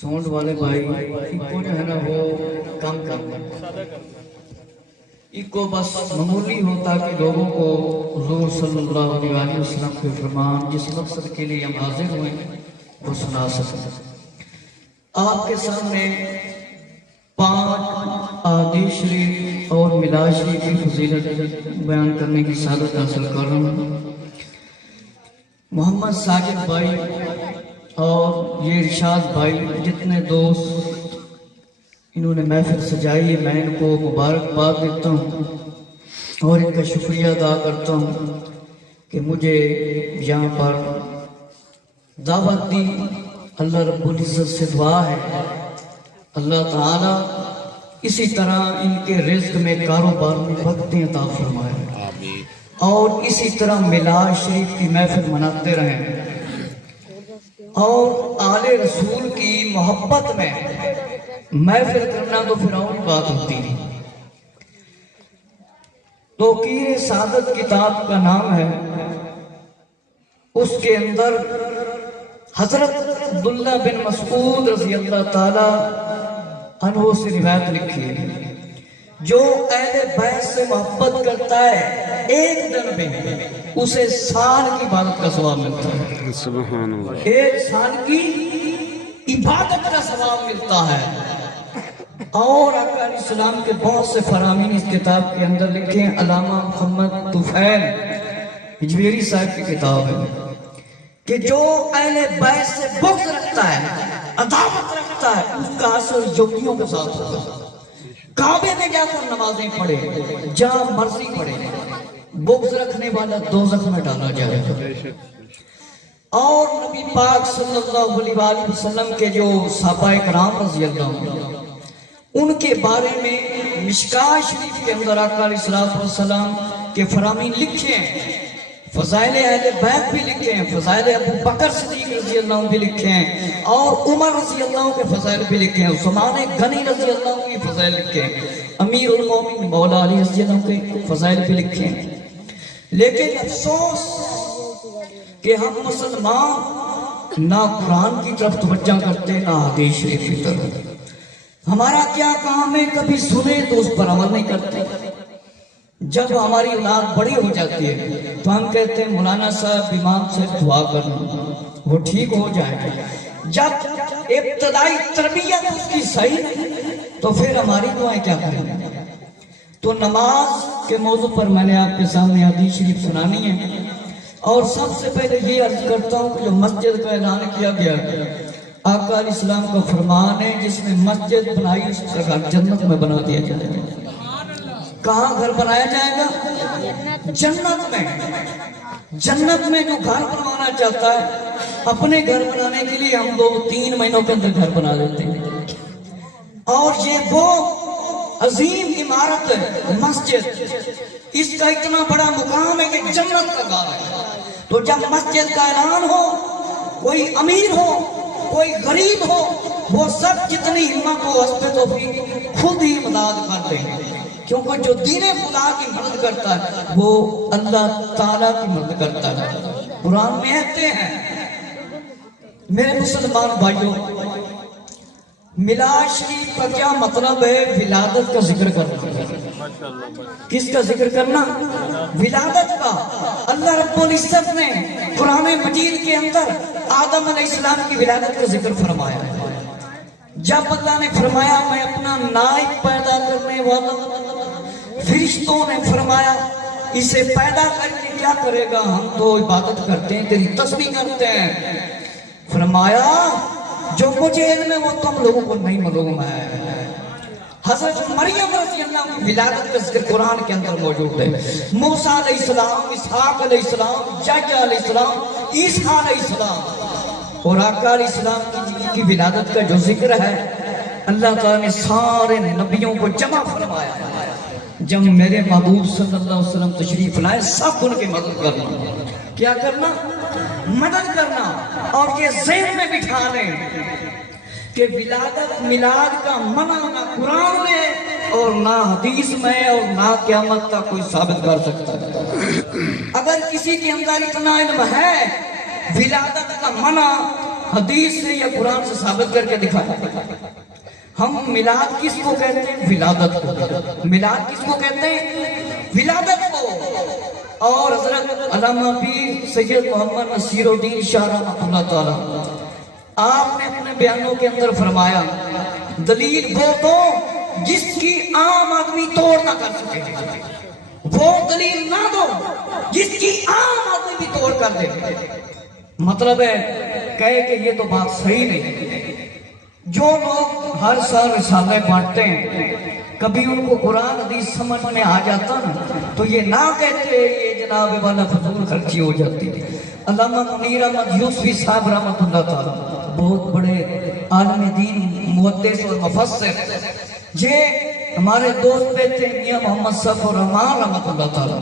Sound والے بھائی کو جو ہے نا وہ کم کر ایک کو بس معمولی ہو تاکہ لوگوں کو حضور صلی اللہ علیہ وسلم کے فرمان جس مقصد کے لیے ہم حاضر ہوئے وہ سنا سکیں۔ آپ کے سامنے 5 احادیث شریف اور میلاد شریف کی فضیلت بیان کرنے کی سعادت حاصل کر رہا ہوں۔ محمد ساجد بھائی اور یہ ارشاد بھائی جتنے دوست انہوں نے محفل سجائی ہے، میں ان کو مبارکباد دیتا ہوں اور ان کا شکریہ ادا کرتا ہوں کہ مجھے یہاں پر دعوت دی۔ اللہ رب العزت سے دعا ہے اللہ تعالیٰ اسی طرح ان کے رزق میں کاروبار میں برکتیں عطا فرمائے اور اسی طرح میلاد شریف کی محفل مناتے رہیں اور آل رسول کی محبت میں محفل کرنا تو پھر اور بات ہوتی ہے۔ توقیر سعادت کتاب کا نام ہے، اس کے اندر حضرت عبداللہ بن مسعود رضی اللہ تعالی عنہ سے روایت لکھی ہے، جو اہل بیت سے محبت کرتا ہے ایک دن میں اسے سال کی عبادت کا ثواب ملتا ہے۔ سبحان اللہ، ایک سال کی عبادت کا ثواب ملتا ہے۔ اور آقا علیہ السلام کے بہت سے فرامین اس کتاب کے اندر لکھے ہیں۔ علامہ محمد طفیل اجویری صاحب کی کتاب ہے کہ جو اہل بیت سے بغض رکھتا ہے، عداوت رکھتا ہے، اس کا اثر یہودیوں کے ساتھ ہوگا۔ کعبے میں جا کر نمازیں پڑھے، جہاں مرضی پڑھے، بغض رکھنے والا دوزخ میں ڈالا جائے گا۔ اور نبی پاک صلی اللہ علیہ وسلم کے جو صحابہ کرام رضی اللہ عنہ، ان کے بارے میں مشکاہ شریف کے اندر آقا علیہ السلام کے فرامین لکھے ہیں، فضائل اہل بیت بھی لکھے ہیں، فضائل ابو بکر صدیق رضی اللہ عنہ بھی لکھے ہیں، اور عمر رضی اللہ عنہ کے فضائل بھی لکھے ہیں، عثمان غنی رضی اللہ عنہ کی فضائل لکھے ہیں، امیر المومنین مولا علی رضی اللہ عنہ کے فضائل بھی لکھے ہیں۔ لیکن افسوس کہ ہم مسلمان نہ قرآن کی طرف توجہ کرتے نہ حدیث شریف کی طرف۔ ہمارا کیا کام ہے، کبھی سنے تو اس پر عمل نہیں کرتے۔ جب ہماری اولاد بڑی ہو جاتی ہے تو ہم کہتے ہیں مولانا صاحب امام سے دعا کرنا، وہ ٹھیک ہو جائے گا۔ جب ابتدائی تربیت اس کی صحیح تو پھر ہماری دعائیں کیا کریں گے؟ تو نماز کے موضوع پر میں نے آپ کے سامنے حدیث شریف سنانی ہے، اور سب سے پہلے یہ عرض کرتا ہوں کہ جو مسجد کا اعلان کیا گیا آقا علیہ السلام کا فرمان ہے، جس نے مسجد بنائی اس کا گھر جنت میں بنا دیا جائے گا۔ کہاں گھر بنایا جائے گا؟ جنت میں۔ جنت میں جو گھر بنوانا چاہتا ہے، اپنے گھر بنانے کے لیے ہم 2-3 مہینوں کے اندر گھر بنا لیتے ہیں، اور یہ وہ عظیم عمارت ہے مسجد، اس کا اتنا بڑا مقام ہے کہ جنت کا گھر ہے۔ تو جب مسجد کا اعلان ہو، کوئی امیر ہو کوئی غریب ہو، وہ سب جتنی ہمت ہو حسب توفیق خود ہی امداد کر دیں، کیونکہ جو دین خدا کی مدد کرتا ہے وہ اللہ تعالیٰ کی مدد کرتا ہے۔ قرآن میں کہتے ہیں میرے مسلمان بھائیوں، میلاد شریف کا کیا مطلب ہے؟ ولادت کا ذکر کرنا۔ کس کا ذکر کرنا؟ ولادت کا۔ اللہ رب العزت نے قرآن مجید کے اندر آدم علیہ السلام کی ولادت کا ذکر فرمایا۔ جب اللہ نے فرمایا میں اپنا نائب پیدا کرنے والا، فرشتوں نے فرمایا اسے پیدا کر کے کیا کرے گا؟ ہم تو عبادت کرتے ہیں، تیری تسبیح کرتے ہیں۔ فرمایا جو مجھے علم ہے وہ تم لوگوں کو نہیں معلوم ہے۔ حضرت مریم رضی اللہ عنہ کی ولادت کا ذکر قرآن کے اندر موجود ہے۔ موسیٰ علیہ السلام، اسحاق علیہ السلام، یحییٰ علیہ السلام، عیسیٰ علیہ السلام، اور آقا علیہ السلام کی ولادت کا جو ذکر ہے، اللہ تعالیٰ نے سارے نبیوں کو جمع فرمایا۔ جب میرے محبوب صلی اللہ علیہ وسلم تشریف لائے، سب ان کی مدد کرنا۔ کیا کرنا؟ مدد کرنا۔ اور یہ ذہن میں بٹھا لیں کہ ولادت میلاد کا منع نہ قرآن میں اور نہ حدیث میں اور نہ قیامت تک کوئی ثابت کر سکتا ہے۔ اگر کسی کے اندر اتنا علم ہے ولادت کا منع حدیث سے یا قرآن سے ثابت کر کے دکھایا۔ ہم میلاد کس کو کہتے ہیں؟ ولادت کو۔ میلاد کس کو کہتے ہیں؟ ولادت کو۔ اور حضرت علامہ پیر سید محمد نصیر الدین شاہ رحمۃ اللہ تعالیٰ، آپ نے اپنے بیانوں کے اندر فرمایا، دلیل وہ تو جس کی عام آدمی توڑ نہ کر سکے، وہ دلیل نہ دو جس کی عام آدمی بھی توڑ کر دے۔ مطلب ہے کہے کہ یہ تو بات صحیح نہیں۔ جو لوگ ہر سال رسالے بانٹتے ہیں، کبھی ان کو قرآن حدیث سمجھ میں آ جاتا نا تو یہ نہ کہتے یہ جناب والا فضول خرچی ہو جاتی۔ علامہ منیر احمد یوسفی صاحب رحمۃ اللہ تعالیٰ، بہت بڑے عالم دین، محدث اور مفسر، یہ ہمارے دوست بیٹے میاں محمد صفی الرحمان رحمۃ اللہ تعالیٰ،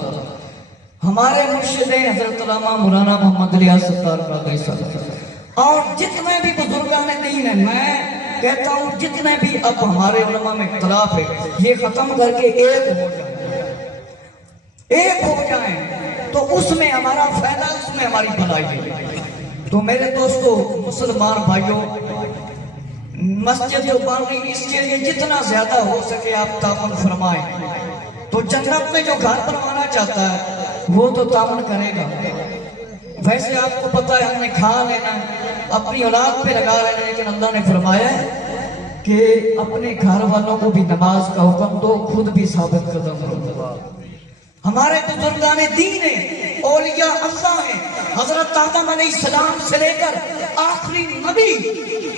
ہمارے مرشد حضرت علامہ مولانا محمد علی ستار قادری صاحب، اور جتنے بھی بزرگان دین ہیں، میں کہتا ہوں جتنے بھی اب ہمارے علماء میں اختلاف ہے، یہ ختم کر کے ایک ہو جائیں تو اس میں ہمارا فائدہ، اس میں ہماری بھلائی ہے۔ تو میرے دوستو، مسلمان بھائیوں، مسجد جو بانی، اس کے لیے جتنا زیادہ ہو سکے آپ تعاون فرمائیں۔ تو جنت میں جو گھر بنوانا چاہتا ہے وہ تو تعاون کرے گا۔ ویسے آپ کو پتا ہے ہم نے کھا لینا، اپنی اولاد پہ لگا لینا، لیکن اللہ نے فرمایا ہے کہ اپنے گھر والوں کو بھی نماز کا حکم دو، خود بھی ثابت قدم رہو۔ ہمارے بزرگان دین ہیں، اولیاء اللہ ہیں، حضرت آدم علیہ السلام سے لے کر آخری نبی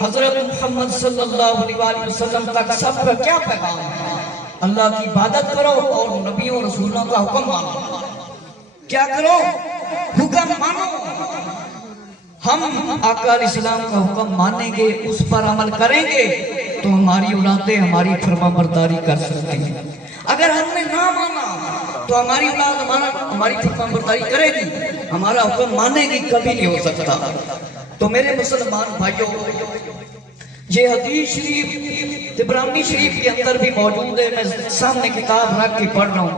حضرت محمد صلی اللہ علیہ وسلم تک سب کا کیا پیغام ہے؟ اللہ کی عبادت کرو اور نبیوں رسولوں کا حکم مانو۔ کیا کرو؟ حکم مانو۔ ہم آقا علیہ السلام کا حکم مانیں گے، اس پر عمل کریں گے تو ہماری اولادیں ہماری فرما برداری کر سکتی ہیں۔ اگر ہم نے نہ مانا تو ہماری اولاد ہماری فرما برداری کرے گی، ہمارا حکم مانے گی کبھی نہیں ہو سکتا۔ تو میرے مسلمان بھائیوں، یہ حدیث شریف طبرانی شریف کے اندر بھی موجود ہے، میں سامنے کتاب رکھ کے پڑھ رہا ہوں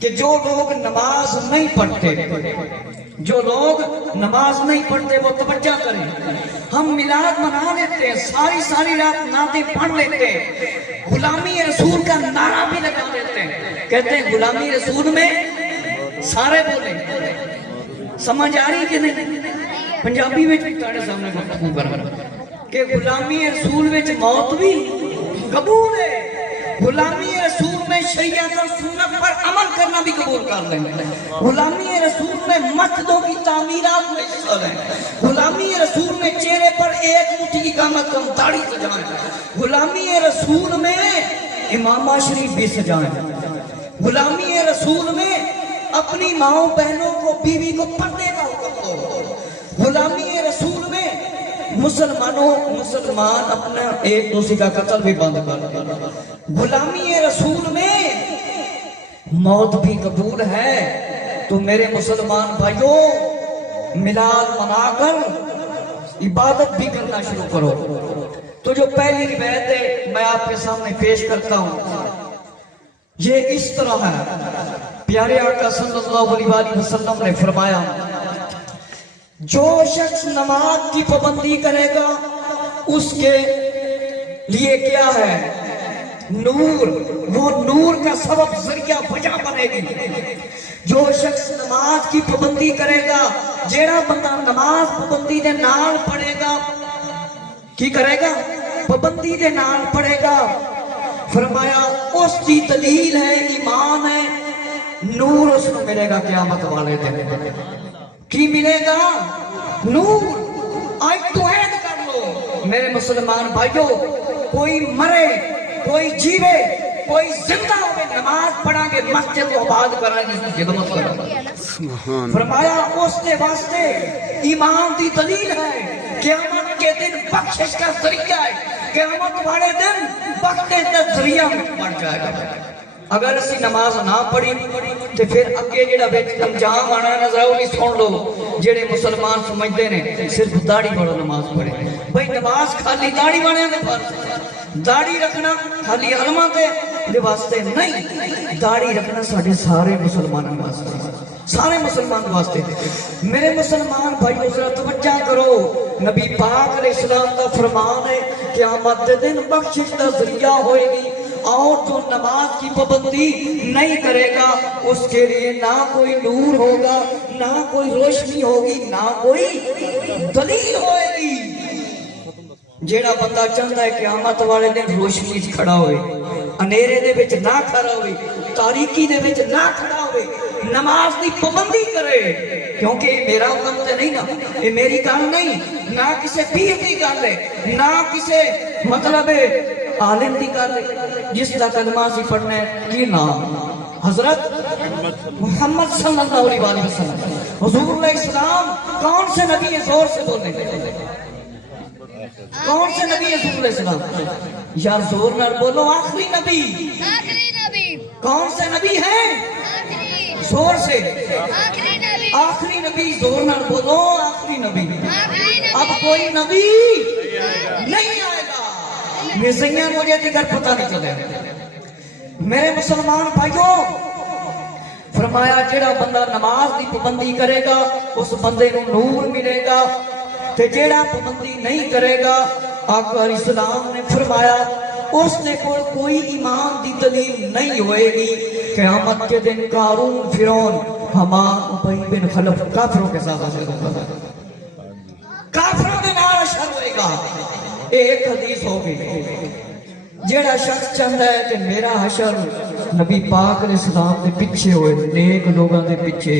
کہ جو لوگ نماز نہیں پڑھتے، جو لوگ نماز نہیں پڑھتے وہ توجہ کریں۔ ہم میلاد منا لیتے ہیں، ساری رات نعتیں پڑھ لیتے ہیں، غلامی رسول کا نعرہ بھی لگا دیتے ہیں، کہتے ہیں غلامی رسول میں سارے بولیں۔ سمجھ آ رہی کہ نہیں؟ پنجابی میں تاڑے سامنے گفتگو کرنا کہ غلامی رسول میں موت بھی قبول ہے، غلامی رسول میں شریعت اور سنت پر عمل کرنا بھی قبول کر لیں، غلامی رسول میں مسجدوں کی تعمیرات میں حصہ لیں، غلامی رسول میں چہرے پر ایک مٹھی کی کم از کم داڑھی سجائیں، غلامی رسول میں امامہ شریف بھی سجائیں، غلامی رسول میں اپنی ماؤں بہنوں کو، بیوی کو پردے کا حکم دو، غلامی رسول میں مسلمان اپنا ایک دوسرے کا قتل بھی بند کر دیں، غلامی رسول میں موت بھی قبول ہے۔ تو میرے مسلمان بھائیوں، میلاد منا کر عبادت بھی کرنا شروع کرو۔ تو جو پہلی روایت ہے میں آپ کے سامنے پیش کرتا ہوں، یہ اس طرح ہے۔ پیارے آقا صلی اللہ علیہ وسلم نے فرمایا، جو شخص نماز کی پابندی کرے گا اس کے لیے کیا ہے؟ نور، وہ نور کا سبب ذریعہ وجہ بنے گی۔ جو شخص نماز کی پابندی کرے گا، جیڑا بندہ نماز پابندی دے نال پڑھے گا، کی کرے گا؟ پابندی دے نال پڑھے گا، فرمایا اس کی دلیل ہے، ایمان ہے، نور اس کو ملے گا قیامت والے دن۔ کی ملے گا؟ نور۔ آج تو عید کر لو میرے مسلمان بھائیوں، کوئی مرے، کوئی جیوے، کوئی زندہ ہوئے، نماز پڑھا گے، مسجد کو آباد کریں گے، اس کی خدمت کریں۔ فرمایا اس کے واسطے ایمان دی دلیل ہے، قیامت کے دن بخشش کا ذریعہ ہے، قیامت والے دن بخشش کا ذریعہ بن جائے گا۔ اگر اسی نماز نہ پڑھی تو پھر اگے جڑا وچ انجام آنا نظر آؤ، نہیں سن لو۔ جڑے مسلمان سمجھتے ہیں صرف داڑھی والا نماز پڑھے، بھائی نماز خالی داڑھی والے نے فرض، داڑھی رکھنا خالی علماء دے واسطے نہیں، داڑھی رکھنا ساڈے سارے مسلمانوں واسطے۔ سارے مسلمان واسطے میرے مسلمان بھائیو ذرا توجہ کرو نبی پاک علیہ السلام کا فرمان ہے قیامت دے دن بخشش کا ذریعہ ہوئے گی اور جو نماز کی پابندی نہیں کرے گا اس کے لیے نہ کوئی نور ہوگا نہ کوئی روشنی ہوگی نہ کوئی دلیل ہوئے گی جیڑا بندہ چاہتا ہے قیامت والے دن روشنی کھڑا ہوئے اندھیرے دے وچ نہ کھڑا ہوئے تاریکی دے وچ نہ کھڑا ہوئے نماز دی پابندی کرے کیونکہ یہ میرا کام تے نہیں نا یہ میری گل نہیں نہ کسی پیر دی گل ہے نہ کسی مطلب عالم دی گل ہے جس کا کلمہ سی پڑھنا ہے کی نام حضرت محمد صلی اللہ علیہ وسلم حضور علیہ السلام کون سے نبی ہے زور سے بولیں کون سے نبی ہے حضور علیہ السلام یار زور نہ بولو آخری نبی کون سے نبی ہیں زور سے آخری نبی زور نہ بولو آخری نبی اب کوئی نبی نہیں آئے گا مرزیاں مجھے دیگر پتہ نہیں چلے میرے مسلمان بھائیوں فرمایا جیڑا بندہ نماز دی پابندی کرے گا اس بندے کو نور ملے گا تے جیڑا پابندی نہیں کرے گا آقا علیہ السلام نے فرمایا اس نے کوئی ایمان دی دلیل نہیں ہوئے گی قیامت کے دن قارون فرعون حمان ابی بن خلف کافروں کے ساتھ حشر ہوگا کافروں کے نال حشر ہوئے گا ایک حدیث ہوگی جیڑا شخص چاہتا ہے کہ میرا حشر نبی پاک علیہ السلام دے پیچھے ہوئے نیک لوگاں دے پیچھے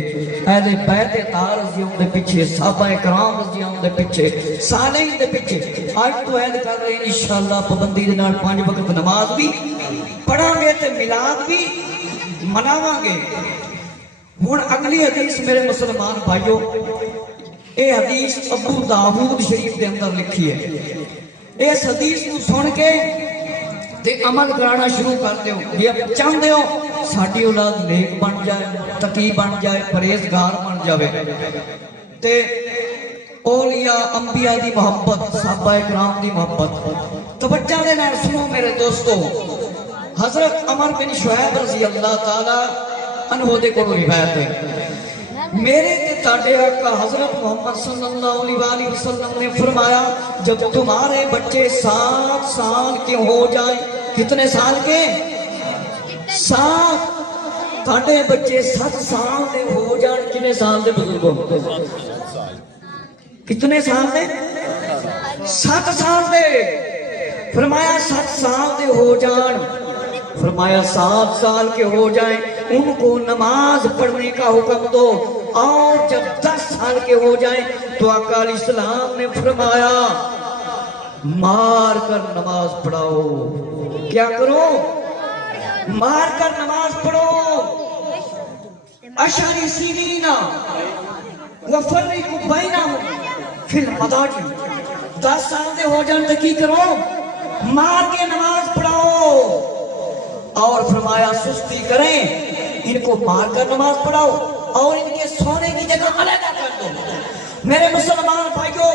اہل بیت تار رضیوں دے پیچھے صحابہ کرام رضیوں دے پیچھے صالحین دے پیچھے آج تو عہد کر رہے ہیں انشاءاللہ پابندی دے نال 5 وقت نماز بھی پڑھاں گے تے میلاد بھی مناواں گے ہن اگلی حدیث میرے مسلمان بھائیو اے حدیث ابو داؤد شریف دے اندر لکھی ہے اس حدیث کو سن کے تے عمل کرانا شروع کر دیو یہ چاہتے ہو ساڈی اولاد نیک بن جائے تقی بن جائے پرہیزگار بن جائے تے اولیاء انبیاء دی محبت صحابہ کرام دی محبت توجہ دے نال سنو میرے دوستو حضرت عمر بن شعیب رضی اللہ تعالی عنہ دے کولوں روایت ہے میرے تے تاڑے آقا حضرت محمد صلی اللہ علیہ وسلم نے فرمایا جب تمہارے بچے 7 سال کے ہو جائیں کتنے سال کے 7 تاڑے بچے 7 سال دے ہو جائیں کتنے سال دے بزرگوں کتنے سال دے 7 سال دے فرمایا 7 سال دے ہو جائیں فرمایا 7 سال کے ہو جائیں ان کو نماز پڑھنے کا حکم دو اور جب 10 سال کے ہو جائیں تو آقا علیہ السلام نے فرمایا مار کر نماز پڑھاؤ کیا کرو مار کر نماز پڑھو اشاری سینینا وفرق بینہم فی المضاجع 10 سال دے ہو جائیں تو کی کرو مار کے نماز پڑھاؤ اور فرمایا سستی کریں ان کو مار کر نماز پڑھاؤ اور ان کے سونے کی جگہ علیحدہ کر دو میرے مسلمان بھائیو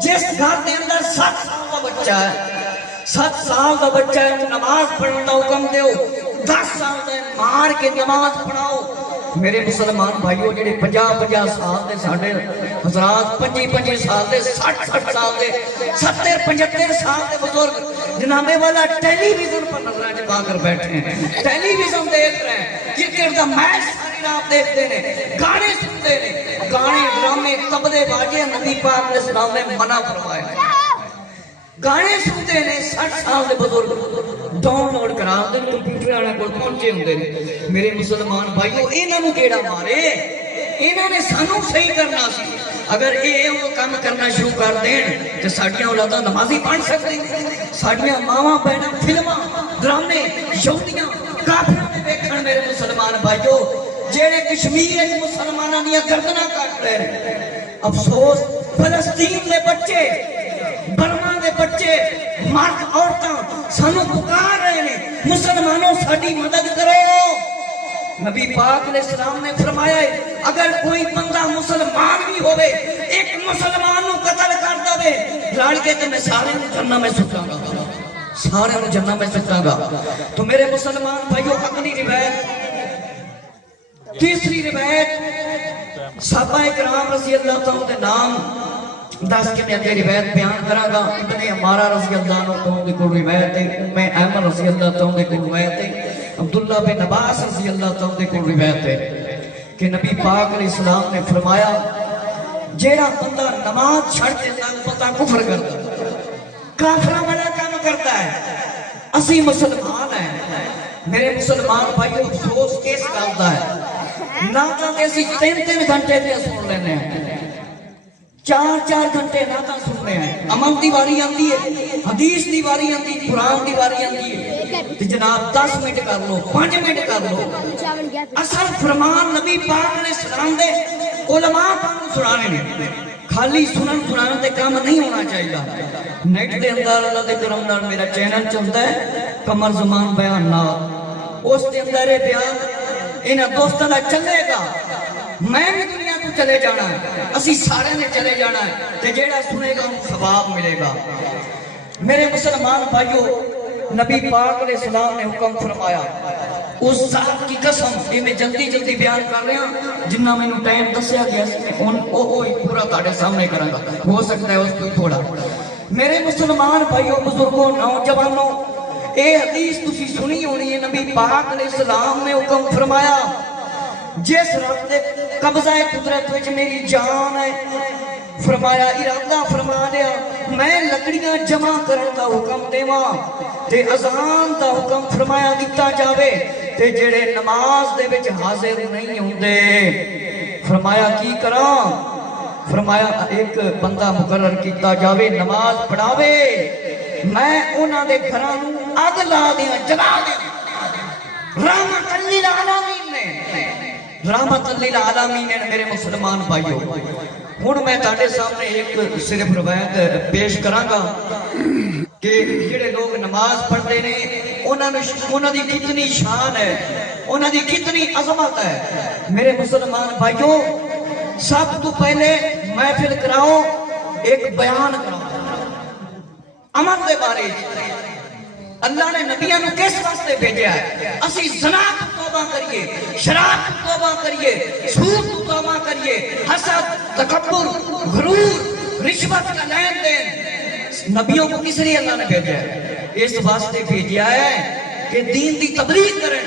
جس گھر کے اندر 7 سال کا بچہ ہے 7 سال کا بچہ ہے تو نماز پڑھنے کا حکم دیو 10 سال دے مار کے نماز پڑھاؤ میرے مسلمان بھائیو جڑے 50 سال دے ساڈے حضرات 25 سال دے 60 سال دے 70 75 سال دے بزرگ جنابے والا ٹیلی ویژن پر نظریں جگا کر بیٹھے ہیں ٹیلی ویژن دیکھ رہے ہیں کرکٹ کا میچ ساری رات دیکھتے ہیں گانے سنتے ہیں گانے ڈرامے تبلے باجے نبی پاک علیہ السلام نے منع فرمایا گانے سنتے ہیں 60 سال دے بزرگ ڈاؤن لوڈ کرا دے کمپیوٹر والے کول پہنچے ہوندے نے میرے مسلمان بھائیو انہاں نوں کیڑا مارے انہاں نے سانوں صحیح کرنا سی اگر یہ وہ کام کرنا شروع کر دین تو ساڈیاں اولاداں نمازی بن سکدی ساڈیاں ماواں بہناں فلماں ڈرامے یہودیاں کافراں دے ویکھن میرے مسلمان بھائیو جڑے کشمیر وچ مسلماناں دیاں گردناں کٹ رہے ہیں افسوس فلسطین دے بچے برما دے بچے مرد عورتاں سانوں پکار رہے ہیں مسلمانوں ساڈی مدد کرو نبی پاک علیہ السلام نے فرمایا ہے اگر کوئی بندہ مسلمان بھی ہوئے ایک مسلمان نو قتل کر دے لڑ کے تو میں سارے جنت میں سٹاں گا سارے جنت میں سٹاں گا تو میرے مسلمان بھائیو اپنی روایت تیسری روایت صحابہ کرام رضی اللہ تعالیٰ کے نام دس کے میں اگلی روایت بیان کرا گا. ابن عمارہ رضی اللہ عنہ کو روایت ہے, ام ایمن رضی اللہ تعالیٰ کو روایت ہے, عبداللہ بن عباس رضی اللہ تعالیٰ کو روایت ہے کہ نبی پاک علیہ السلام نے فرمایا جیڑا بندہ نماز چھڑ دیتا ہے پتہ کفر کرتا ہے, کافرہ والا کام کرتا ہے. اسی مسلمان ہیں میرے مسلمان بھائیو, افسوس کیس کرتا ہے ناتا کیسی 3 گھنٹے دیا سن لینے ہیں, 4 گھنٹے ناتا سننے ہیں. امن دی واری آتی ہے, حدیث دی واری آتی ہے, قرآن دی واری آتی ہے, تو جناب 10 منٹ کر لو, 5 منٹ کر لو. اصل فرمان نبی پاک علیہ السلام دے علماء پاک سنانے نے, خالی سنان تے کام نہیں ہونا چاہیے. نیٹ دے اندر اللہ دے کرم نال میرا چینل چلتا ہے قمر زمان بیان نال, اس دے اندر یہ بیان انہاں دوستاں دا چلے گا. میں بھی دنیا کو چلے جانا ہے, اسی سارے نے چلے جانا ہے, تے جیڑا سنے گا ان ثواب ملے گا. میرے مسلمان بھائیو, نبی پاک علیہ السلام نے حکم فرمایا, اس ذات کی قسم, یہ میں جلدی بیان کر رہا ہوں جنہ میں نے ٹائم دسیا گیا پورا تاڑے سامنے کروں گا, ہو سکتا ہے اس کو تھوڑا. میرے مسلمان بھائیو, بزرگوں, نوجوانوں, اے حدیث تسی سنی ہونی ہے. نبی پاک علیہ السلام نے حکم فرمایا جس رب دے قبضہ قدرت وچ میری جان ہے, فرمایا ارادہ فرما لیا میں لکڑیاں جمع کرن دا حکم دیواں تے اذان دا حکم فرمایا دیتا جاوے, تے جڑے نماز دے وچ حاضر نہیں ہوندے فرمایا کی کراں, فرمایا ایک بندہ مقرر کیتا جاوے نماز پڑھاوے, میں انہاں دے گھراں نوں اگ لا دیاں, جلا دیاں. رحمت للعالمین نے, رحمت للعالمین نے. میرے مسلمان بھائیو, ہن میں تہاڈے سامنے ایک صرف روایت پیش کراں گا کہ جڑے لوگ نماز پڑھتے نے انہاں دی کتنی شان ہے, انہاں دی کتنی عظمت ہے. میرے مسلمان بھائیو, سب تو پہلے محفل کراؤ, ایک بیان کراؤ امن دے بارے. اللہ نے نبیوں کو کس واسطے بھیجا ہے؟ اسی زنا کو توبہ کریے, شراب کو توبہ کریے, سود کو توبہ کریے, حسد, تکبر, غرور, رشوت کا لین دین. نبیوں کو کس لیے اللہ نے بھیجا ہے؟ اس واسطے بھیجا ہے کہ دین دی تبلیغ کریں,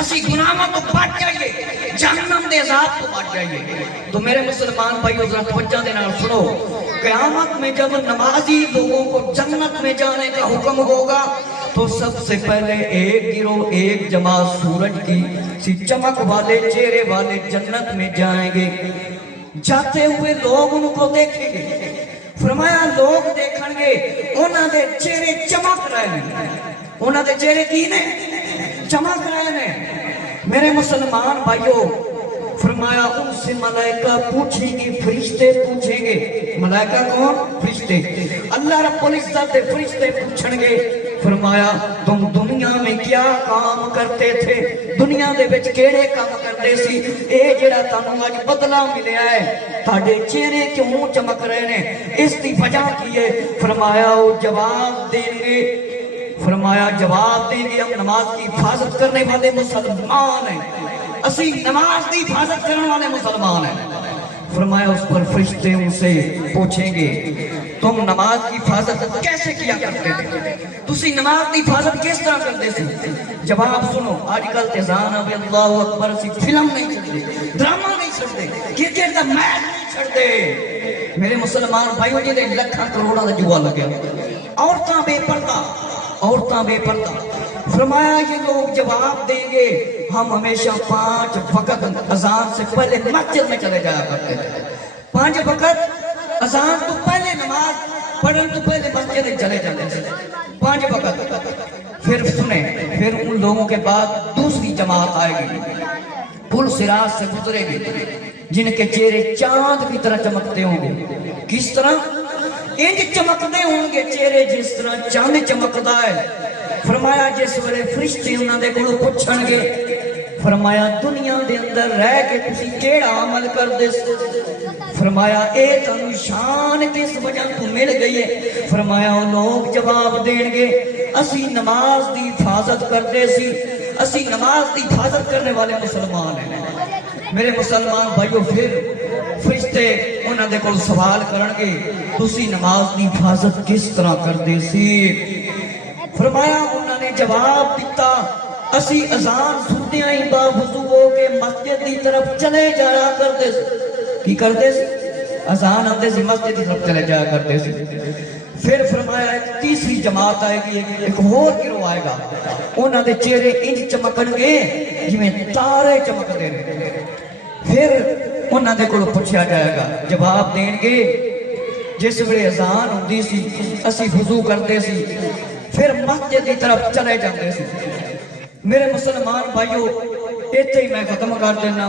اسی گناہوں کو بچ جائیے, جہنم دے عذاب کو بچ جائیے. تو میرے مسلمان بھائیو ذرا توجہ دے نال سنو, قیامت میں جب نمازی لوگوں کو جنت میں جانے کا حکم ہوگا تو سب سے پہلے ایک گروہ, ایک جماعت سورج کی سی چمک والے چہرے والے جنت میں جائیں گے. جاتے ہوئے لوگ ان کو دیکھیں گے, فرمایا لوگ دیکھیں گے انہاں دے چہرے چمک رہے ہیں. انہاں دے چہرے کی نے چمک رہے ہیں. میرے مسلمان بھائیو, فرمایا ان سے ملائکہ پوچھیں گے, فرشتے پوچھیں گے. ملائکہ کون؟ فرشتے. اللہ رب العزت دے فرشتے پوچھیں گے, فرمایا تم دنیا میں کیا کام کرتے تھے, دنیا دے وچ کیڑے کام کرتے سی, اے جڑا تانوں اج بدلہ ملیا ہے, تہاڈے چہرے کیوں چمک رہے نے, اس دی وجہ کی ہے؟ فرمایا وہ جواب دیں گے, فرمایا جواب دیں گے ہم نماز کی حفاظت کرنے والے مسلمان ہیں, اسی نماز کی حفاظت کرنے والے مسلمان ہیں. فرمایا اس پر فرشتے ان سے پوچھیں گے تم نماز کی حفاظت کیسے کیا کرتے تھے, تسی نماز کی حفاظت کس طرح کرتے تھے؟ جواب سنو, آج کل تیزان اب اللہ اکبر سی فلم نہیں چھڑتے, ڈرامہ نہیں چھڑتے, کرکٹ دا میچ نہیں چھڑتے. میرے مسلمان بھائیو جی دے لکھاں کروڑاں دا جوا لگیا, عورتاں بے پردہ, عورتاں بے پردہ. فرمایا یہ لوگ جواب دیں گے ہم ہمیشہ 5 وقت اذان سے پہلے مسجد میں چلے جایا کرتے تھے, 5 وقت اذان تو پہلے نماز پڑھن تو پہلے مسجد میں چلے جاتے تھے 5 وقت. پھر سنیں, پھر ان لوگوں کے بعد دوسری جماعت آئے گی, پل صراط سے گزرے گی, جن کے چہرے چاند کی طرح چمکتے ہوں گے. کس طرح؟ انج چمکتے ہوں گے چہرے جس طرح چاند چمکتا ہے. فرمایا جس ویلے فرشتے انہاں دے کولوں پوچھن گے, فرمایا دنیا دے اندر رہ کے تسی کیڑا عمل کردے سی؟ فرمایا اے تانوں شان کس وجہ تو مل گئی ہے؟ فرمایا وہ لوگ جواب دیں گے اسی نماز دی حفاظت کردے سی, اسی نماز دی حفاظت کرنے والے مسلمان ہیں. میرے مسلمان بھائیو پھر فرشتے انہاں دے کول سوال کرنگے تسی نماز دی حفاظت کس طرح کردے سی؟ فرمایا انہاں نے جواب دیتا اسی اذان سنیاں ہی با وضو ہو کے مسجد دی طرف چلے جایا کرتے سی۔ کی کرتے سی؟ اذان آتے سی مسجد دی طرف چلے جایا کرتے سی۔ پھر فرمایا ایک تیسری جماعت آئے گی، ایک اور گروہ آئے گا، انہاں دے چہرے انج چمکن گے جویں تارے چمک دے رہے۔ پھر انہاں دے کول پوچھا جائے گا، جواب دیں گے جس ویلے اذان ہوندی سی اسی وضو کرتے سی پھر مسجد دی طرف چلے جاندے سی۔ میرے مسلمان بھائیو ایتھے ہی میں ختم کر دینا،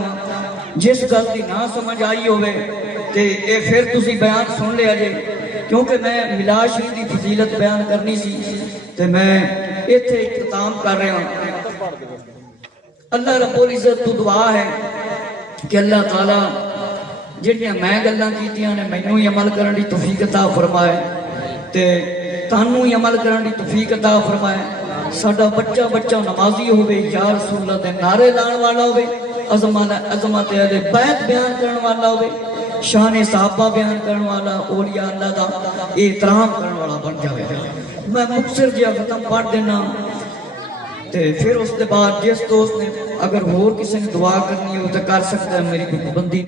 جس گل دی نہ سمجھ آئی ہوئے تے اے پھر تسی بیان سن لیا جے، کیونکہ میں میلاد شریف دی فضیلت بیان کرنی سی تے میں ایتھے اختتام کر رہا ہوں۔ اللہ رب العزت تو دعا ہے کہ اللہ تعالیٰ جڑیاں میں گلاں کیتیاں نے مینوں ہی عمل کرن دی توفیق عطا فرمائے تے تانوں ہی عمل کرن دی توفیق عطا فرمائے۔ ساڈا بچہ بچہ نمازی ہوئے، یا رسول اللہ دے نعرے لان والا ہوئے، عظمت اہل بیت بیان کرن والا ہوئے، شان صحابہ بیان کرن والا، اولیاء اللہ دا احترام کرن والا بن جاوے۔ میں مختصر جہا ختم پڑھ دینا تے پھر اس کے بعد جس دوست نے اگر اور کسی نے دعا کرنی ہو تو کر سکتا ہے، میری کوئی پابندی